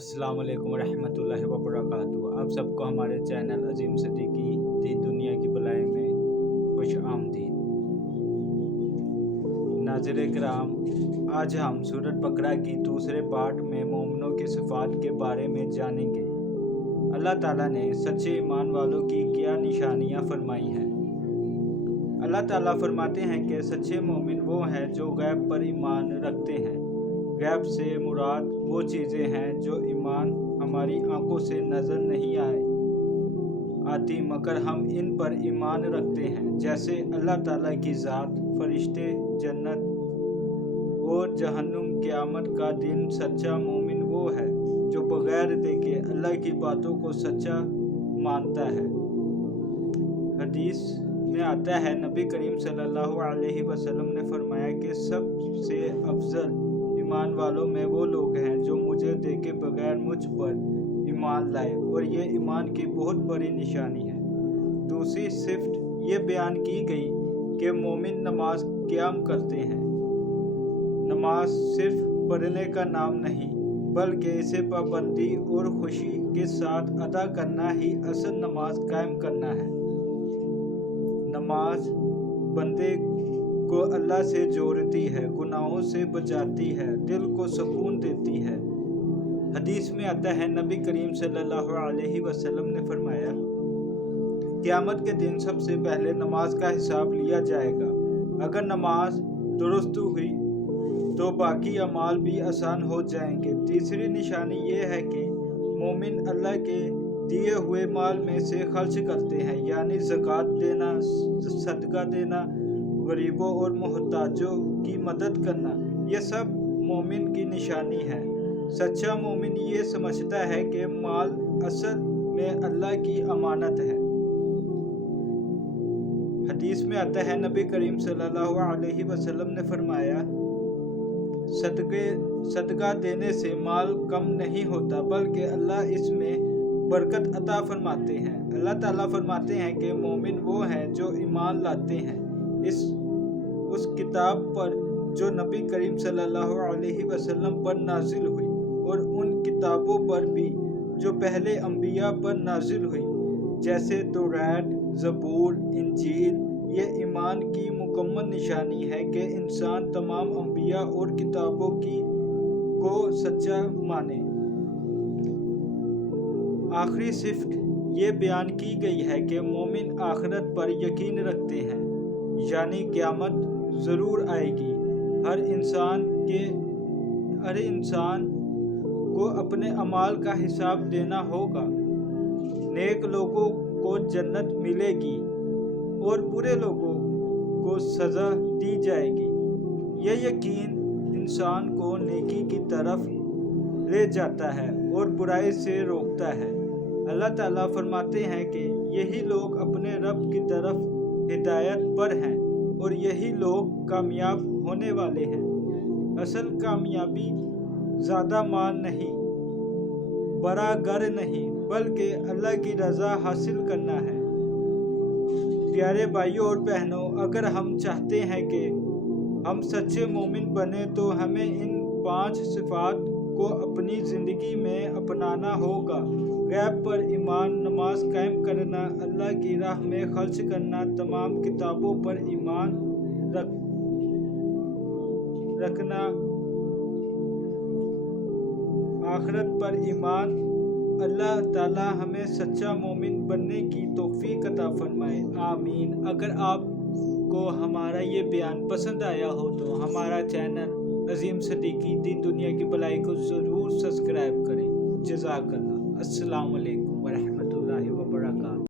अस्सलाम वालेकुम रहमतुल्लाहि व बरकातुहू। आप सबको हमारे चैनल अजीम सिद्दीकी दीन दुनिया की भलाई में खुश आमदीद। नाज़रीन किराम, आज हम सूरत बकरा की दूसरे पार्ट में मोमिनों की सिफ़ात के बारे में जानेंगे। अल्लाह ताला ने सच्चे ईमान वालों की क्या निशानियाँ फरमाई हैं। अल्लाह ताला फरमाते हैं कि सच्चे मोमिन वो हैं जो गैब पर ईमान रखते हैं। गैब से मुराद वो चीज़ें हैं जो ईमान हमारी आंखों से नज़र नहीं आती मगर हम इन पर ईमान रखते हैं, जैसे अल्लाह ताला की ज़ात, फरिश्ते, जन्नत और जहन्नुम। क़यामत का दिन। सच्चा मोमिन वो है जो बग़ैर देखे अल्लाह की बातों को सच्चा मानता है। हदीस में आता है, नबी करीम सल्लल्लाहु अलैहि वसल्लम ने फरमाया कि सबसे अफजल ईमान वालों में वो लोग हैं जो मुझे देखे बगैर मुझ पर ईमान लाए, और ये ईमान की बहुत बड़ी निशानी है। दूसरी सिफ्त ये बयान की गई कि मोमिन नमाज क़याम करते हैं। नमाज सिर्फ पढ़ने का नाम नहीं, बल्कि इसे पाबंदी और खुशी के साथ अदा करना ही असल नमाज कायम करना है। नमाज बंदे को अल्लाह से जोड़ती है, गुनाहों से बचाती है, दिल को सुकून देती है। हदीस में आता है, नबी करीम सल्लल्लाहु अलैहि वसल्लम ने फरमाया, क़यामत के दिन सबसे पहले नमाज का हिसाब लिया जाएगा। अगर नमाज दुरुस्त हुई तो बाकी अमाल भी आसान हो जाएंगे। तीसरी निशानी ये है कि मोमिन अल्लाह के दिए हुए माल में से खर्च करते हैं, यानी ज़कात देना, सदका देना, गरीबों और मोहताजों की मदद करना। ये सब मोमिन की निशानी है। सच्चा मोमिन ये समझता है कि माल असल में अल्लाह की अमानत है। हदीस में आता है, नबी करीम सल्लल्लाहु अलैहि वसल्लम ने फरमाया, सदका देने से माल कम नहीं होता, बल्कि अल्लाह इसमें बरकत अता फरमाते हैं। अल्लाह ताला फरमाते हैं कि मोमिन वो हैं जो ईमान लाते हैं उस किताब पर जो नबी करीम सल्लल्लाहु अलैहि वसल्लम पर नाजिल हुई, और उन किताबों पर भी जो पहले अंबिया पर नाजिल हुई, जैसे तौरात, ज़बूर, इंजील। ये ईमान की मुकम्मल निशानी है कि इंसान तमाम अंबिया और किताबों को सच्चा माने। आखिरी सिफ्त ये बयान की गई है कि मोमिन आखिरत पर यकीन रखते हैं, यानी क़यामत ज़रूर आएगी। हर इंसान को अपने अमाल का हिसाब देना होगा। नेक लोगों को जन्नत मिलेगी और बुरे लोगों को सज़ा दी जाएगी। यह यकीन इंसान को नेकी की तरफ ले जाता है और बुराई से रोकता है। अल्लाह ताला फरमाते हैं कि यही लोग अपने रब की तरफ हिदायत पर हैं, और यही लोग कामयाब होने वाले हैं। असल कामयाबी ज़्यादा माल नहीं, बड़ा घर नहीं, बल्कि अल्लाह की रज़ा हासिल करना है। प्यारे भाइयों और बहनों, अगर हम चाहते हैं कि हम सच्चे मोमिन बने तो हमें इन 5 सिफ़ात को अपनी ज़िंदगी में अपनाना होगा। गैब पर ईमान, नमाज कायम करना, अल्लाह की राह में खर्च करना, तमाम किताबों पर ईमान रखना, आखिरत पर ईमान। अल्लाह ताला हमें सच्चा मोमिन बनने की तौफीक अता फरमाए, आमीन। अगर आपको हमारा ये बयान पसंद आया हो तो हमारा चैनल अजीम सिद्दीकी दीन दुनिया की भलाई को ज़रूर सब्सक्राइब करें। जज़ाकल्लाह। अस्सलाम वालेकुम व रहमतुल्लाहि व बरकातुहू।